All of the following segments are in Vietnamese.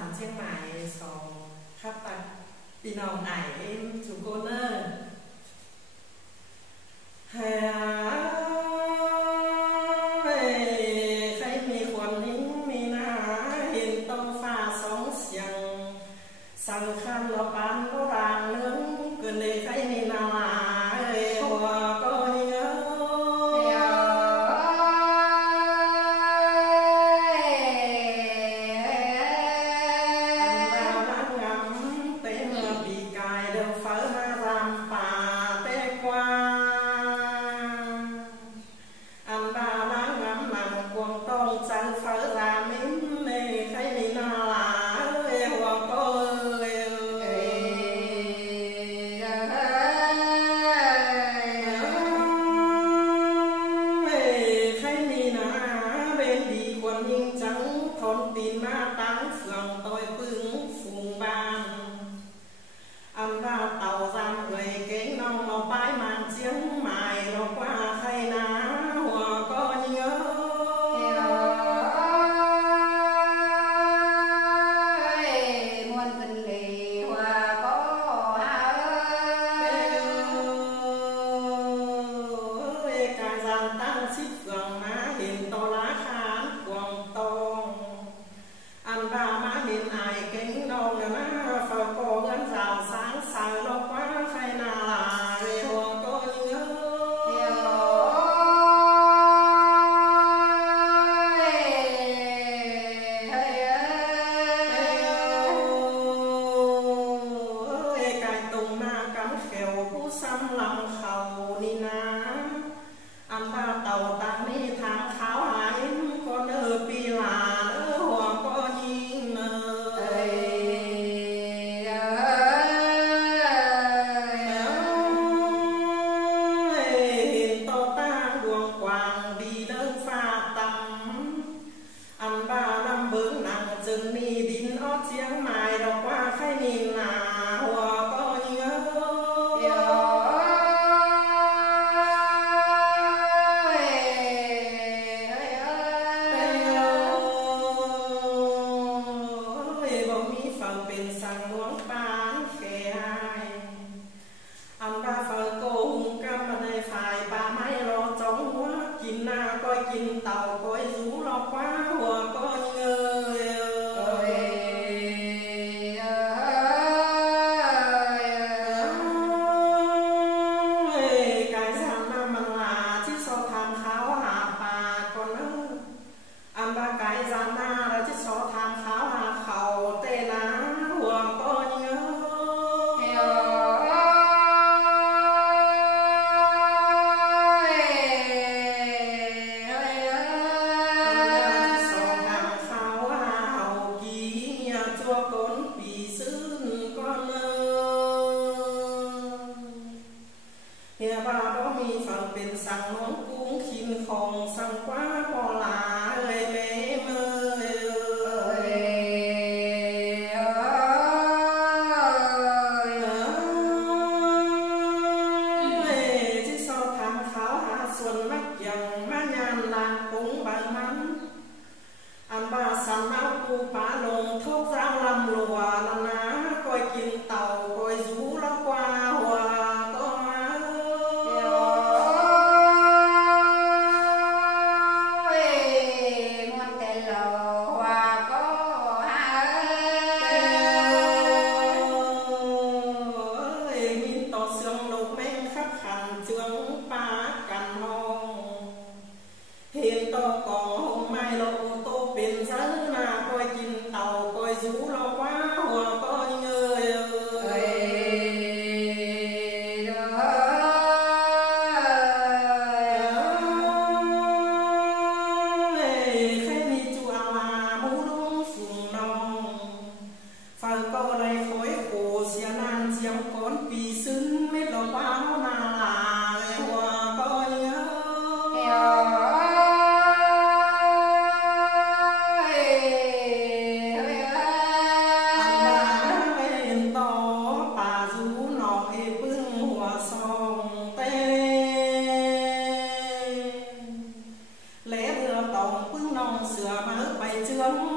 sản trên mải sò khắp tạc đi nòng ải em chú cô nơ hà khay mi khuẩn hình mi na hiện tông pha sóng xiềng sang khăn lo bán lo ràng nướng cơn đề khay mi na hòa có nhớ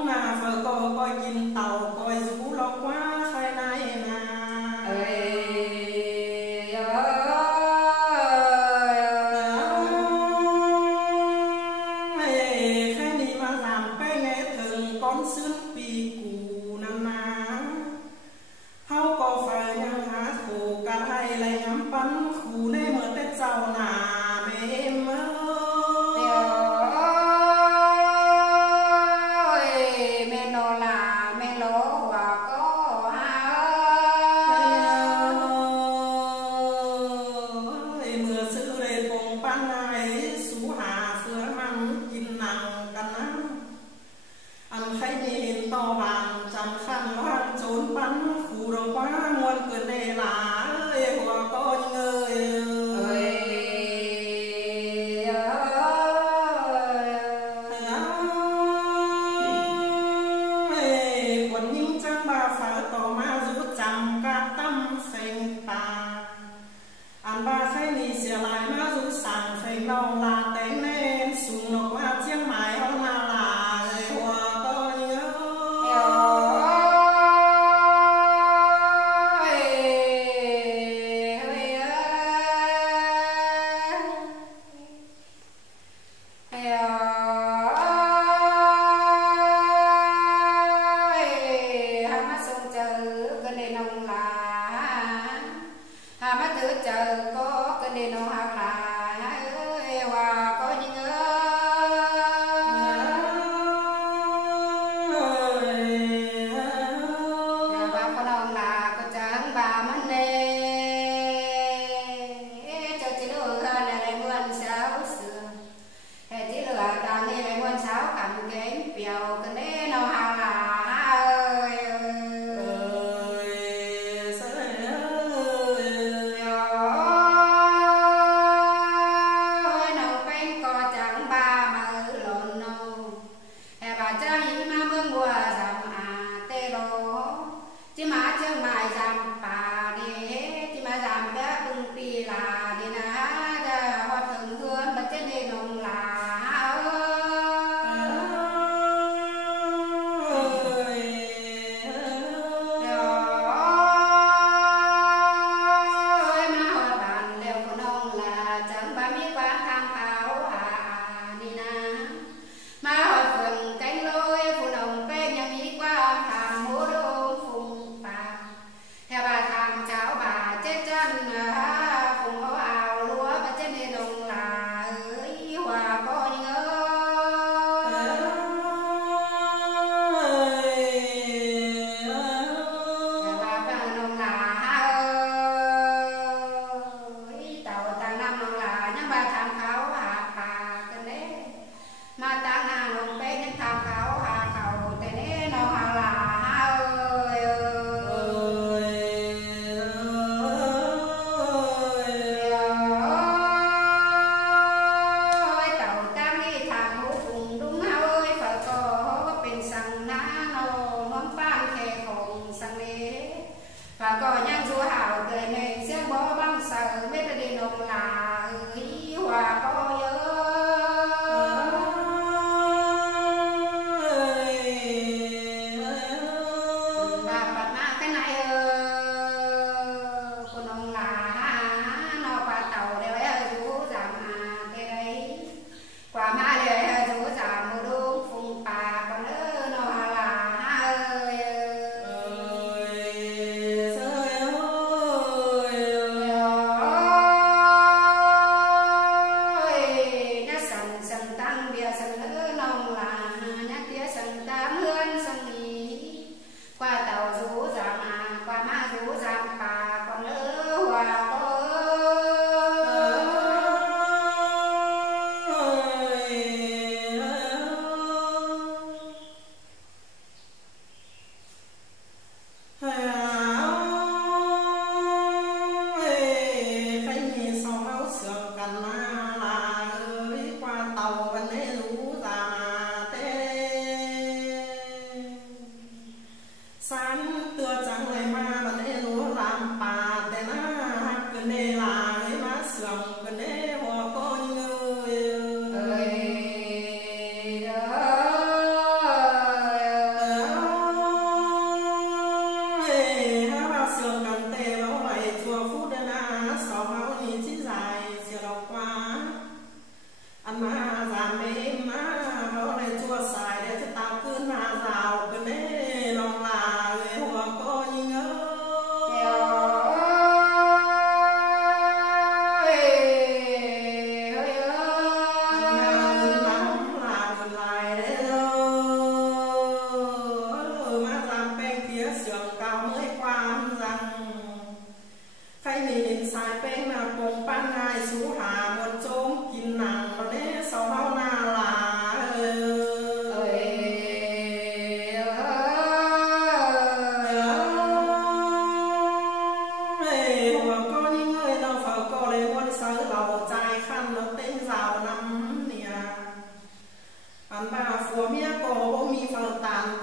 mà vợ cô coi chim tàu coi rú lo quá khai này nà khai đi mà làm cái nghe thường con xương bì cù nằm ná hao có phải nhang há khổ cả hai lại ngắm bắn khủ nê mở tết giàu nà mẹ em to vàng chăm khăn loan trốn bắn khủ đầu quá muôn cơn đề lá ơi hòa con ơi quần những trang ba phá tỏ ma rút chăm ca tâm phênh ta ăn ba khai ni xìa lại ma rút sàng phênh đau là tén nên sùng nó qua chiếng mái ông là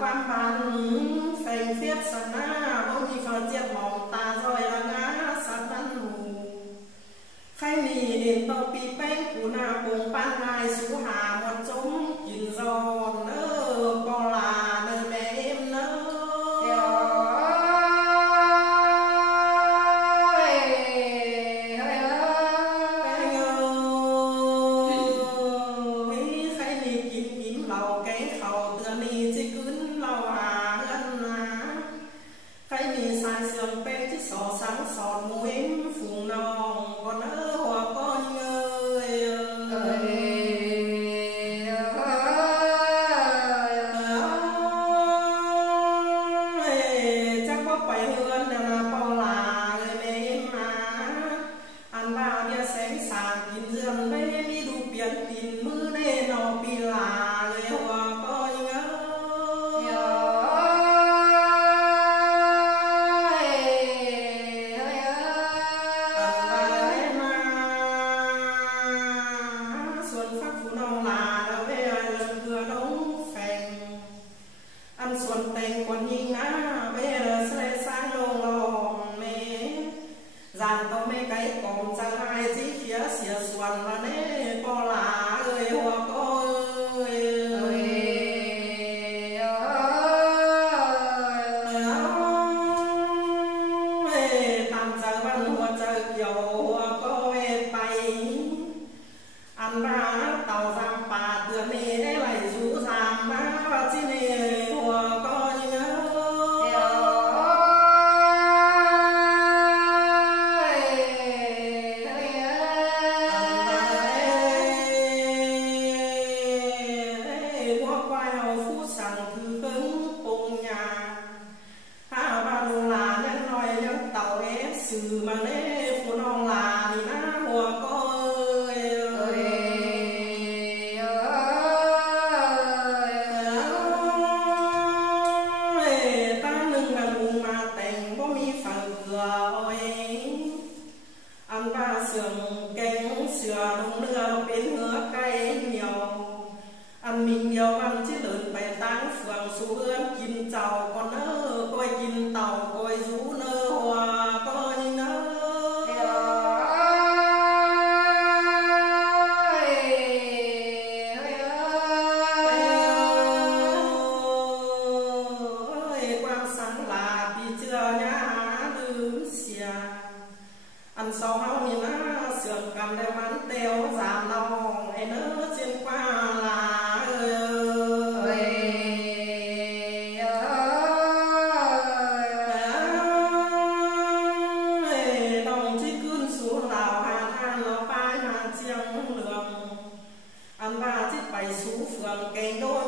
ความbản phèn phiết sẵn na bố mi phở chiết mỏng ta rồi là ngã sẵn năn hù khai nì đến tàu pi bánh của na bùng ban ngài xú hà một trống kín giòn nơ bò là nơi mẹ em nơ sọt mũi phùng nòng còn ơ hòa con ơi chắc có phải hơn là bao là người mẹ em mà ăn bao dia sáng sàng kín giường đây đi đủ biến tìm mưa đây nó bị là người hòa con xuân tình còn nhìn á bây giờ sẽ sang lông lông mẹ dàn tao mẹ cái còn chẳng ai gì phía xìa xuân là nè có là ơi hoa có ơi tạm chờ văn hoa chờ kiểu hoa có bay ăn ra tàu giam bà tựa mẹ để lại rú giam má vào trên này sự mà nè phụ non là đi ná hoa coi ta nâng là buồn mà tình có mi phần rồi anh ba sườn cánh sửa đông đưa bên hứa cây nhiều anh mình nhiều anh chứ lớn bè táng phường số ơn kim chào con nơ coi kim tàu coi rú nơ hoa ăn sau hao nhìn á sườn cầm đeo bắn teo giảm lòng ai nỡ trên qua là đồng chí cơn xuống lào hà than nó bay mà chiang đường ăn ba chiếc bày xuống phường cây đôi